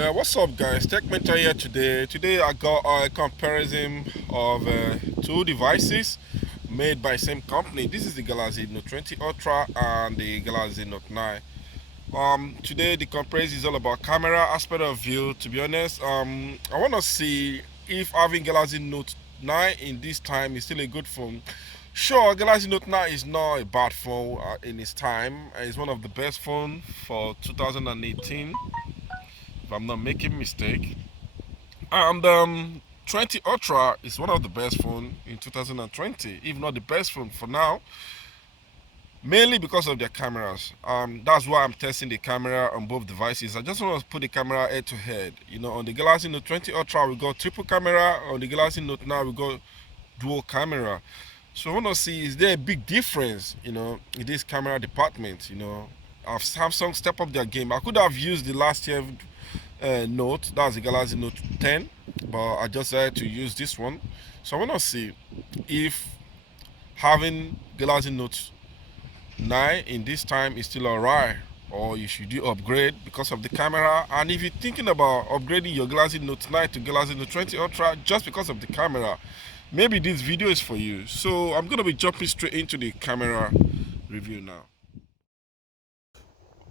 Yeah, what's up, guys? Tech Mentor here today. Today I got a comparison of two devices made by same company. This is the Galaxy Note 20 Ultra and the Galaxy Note 9. Today the comparison is all about camera aspect of view. To be honest, I want to see if having Galaxy Note 9 in this time is still a good phone. Sure, Galaxy Note 9 is not a bad phone in its time. It's one of the best phones for 2018. If I'm not making mistake. And 20 Ultra is one of the best phone in 2020, if not the best phone for now, mainly because of their cameras. That's why I'm testing the camera on both devices. I just want to put the camera head to head. On the Galaxy Note 20 Ultra we got triple camera. On the Galaxy Note 9 we got dual camera. So I want to see, is there a big difference, in this camera department. Have Samsung step up their game. I could have used the last year Note, that's the Galaxy Note 10, but I just decided to use this one. So I want to see if having Galaxy Note 9 in this time is still alright, or you should do upgrade because of the camera. And if you're thinking about upgrading your Galaxy Note 9 to Galaxy Note 20 Ultra just because of the camera, maybe this video is for you. So I'm going to be jumping straight into the camera review now.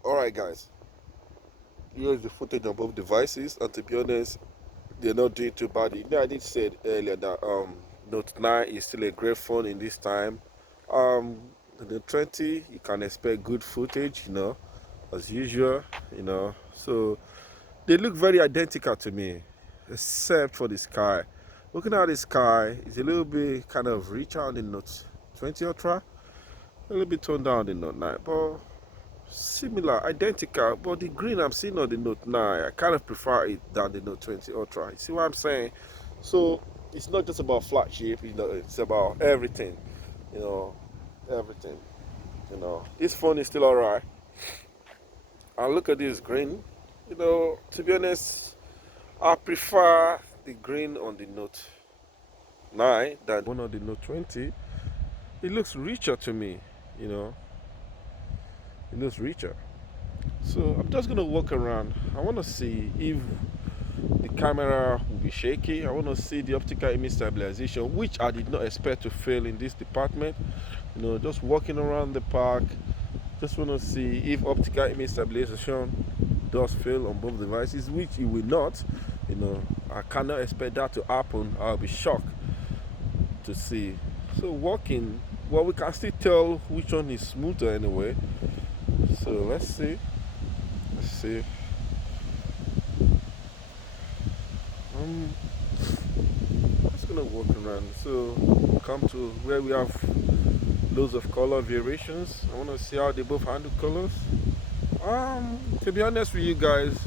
Alright, guys, here's the footage on both devices, and to be honest, they're not doing too bad. I did say earlier that Note 9 is still a great phone in this time. The 20, you can expect good footage, as usual, So they look very identical to me, except for the sky. Looking at the sky, it's a little bit kind of richer on the Note 20 Ultra, a little bit toned down on the Note 9, but similar, identical. But the green I'm seeing on the Note 9, I kind of prefer it than the Note 20 Ultra. You see what I'm saying? So it's not just about flagship, it's about everything, everything. This phone is still alright. And look at this green. To be honest, I prefer the green on the Note 9 than one on the Note 20. It looks richer to me, It looks richer. So I'm just gonna walk around. I want to see if the camera will be shaky. I want to see the optical image stabilization, which I did not expect to fail in this department. Just walking around the park, just want to see if optical image stabilization does fail on both devices, which it will not. I cannot expect that to happen. I'll be shocked to see. So walking, well, we can still tell which one is smoother anyway. So let's see. Just gonna walk around. So we'll come to where we have loads of color variations. I want to see how they both handle colors. To be honest with you guys,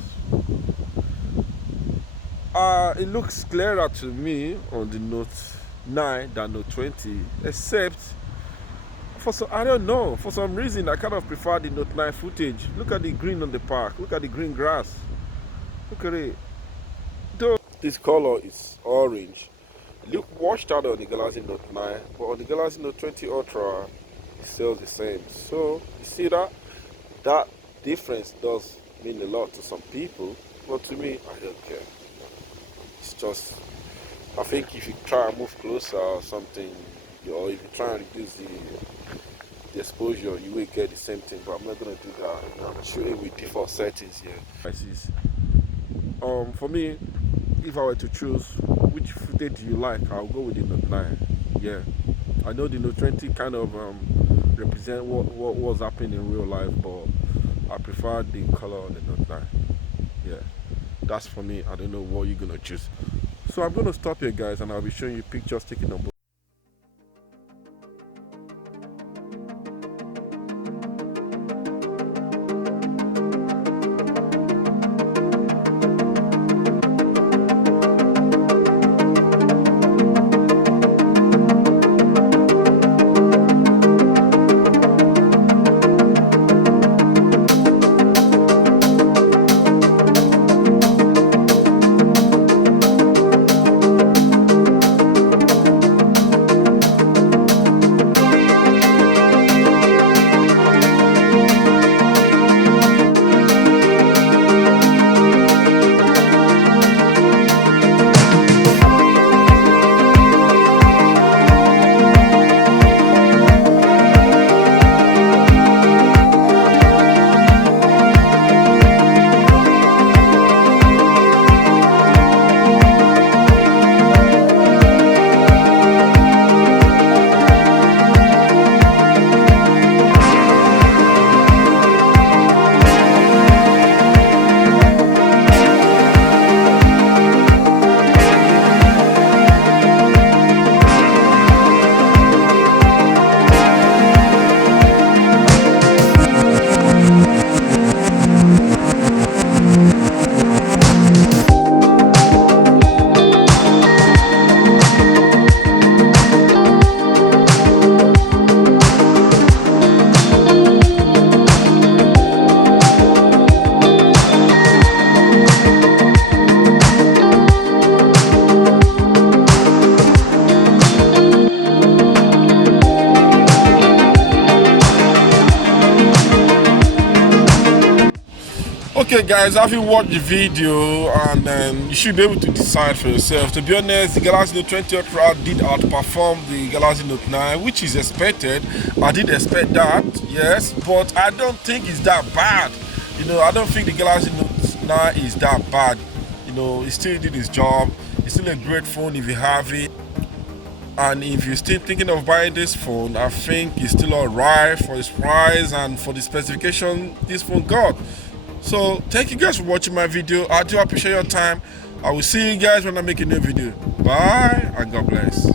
it looks clearer to me on the Note 9 than Note 20, except I don't know, for some reason I kind of prefer the Note 9 footage. Look at the green on the park, look at the green grass, look at it. Though this color is orange, it look washed out on the Galaxy Note 9, but on the Galaxy Note 20 Ultra it still the same. So you see that difference does mean a lot to some people, but to me I don't care. It's just, I think if you try and move closer or something, or if you try and reduce the exposure, you will get the same thing, but I'm not going to do that. I'm shooting with default settings here. For me, if I were to choose which footage do you like, I'll go with the Note 9. Yeah, I know the Note 20 kind of represent what was happening in real life, but I prefer the color on the Note 9. Yeah, that's for me. I don't know what you're going to choose. So I'm going to stop here, guys, and I'll be showing you pictures taken on both. Okay guys, having watched the video, and you should be able to decide for yourself. To be honest, the Galaxy Note 20 Ultra did outperform the Galaxy Note 9, which is expected. I did expect that, yes, but I don't think it's that bad. I don't think the Galaxy Note 9 is that bad. It still did its job. It's still a great phone if you have it. And if you're still thinking of buying this phone, I think it's still alright for its price and for the specification this phone got. So thank you guys for watching my video. I do appreciate your time. I will see you guys when I make a new video. Bye and God bless.